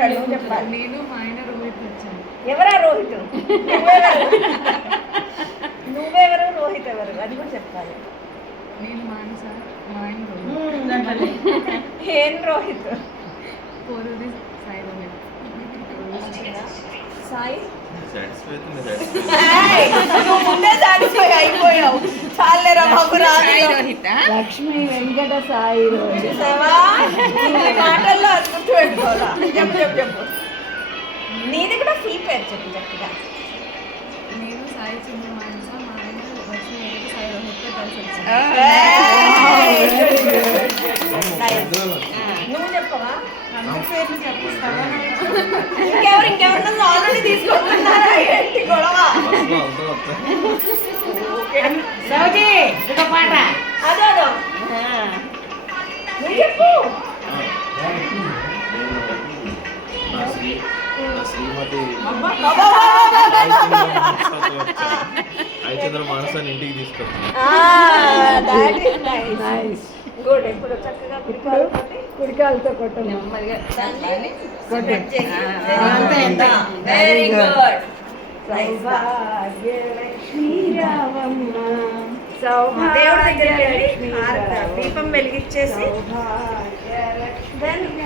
చెప్పాడు, నువ్వు చెప్పాలి. నేను మా ఆయన రోహిత్ వచ్చాను. ఎవరా రోహిత్? నువ్వెవరు? నువ్వెవరు, రోహిత్ ఎవరు, అది కూడా చెప్పాలి. నేను మానస, మా ఆయన రోహిత్. ఏం రోహిత్? పోరూరి సాయి రోహిత్. సాయి సాటిస్ఫై నువ్వు ముందే సాటిస్ఫై అయిపోయావు. చాలేరా బాబు సాయి రోహిత్. లక్ష్మి వెంకట సాయి రోజు చూసావా? ఇన్ని మాటల్లో అది గుర్తు పెట్టుకోవాలా? చెప్పు చెప్పు చెప్పు. నీది కూడా ఫుల్ పేరు చెప్పు చక్కగా. నేను సాయి చిన్న మానస, మా ఆయన లక్ష్మి వెంకట సాయి రోహిత్ కలిసి వచ్చాను. నువ్వు చెప్పవా? అందరి పేర్లు చెప్పిస్తావా? ఇంకెవరన్నా ఆల్రెడీ తీసుకుంటున్నారా? ఏంటి గొడవ? సౌజీ ఒక పాట అదో నువ్వు చెప్పు. శ్రీమతి ఐచంద్ర మానసాన్ని ఇంటికి తీసుకొచ్చాను. Nice good. ఇప్పుడు చక్కగా కుడికాలతో కొట్టను నెమ్మదిగా కొట్టు. Very good. సౌభాగ్యలక్ష్మీ రావమ్మ దేవుడి దగ్గరికి వెళ్ళి సౌభాగ్యలక్ష్మీ దీపం వెలిగించేసి సౌభాగ్యలక్ష్మీ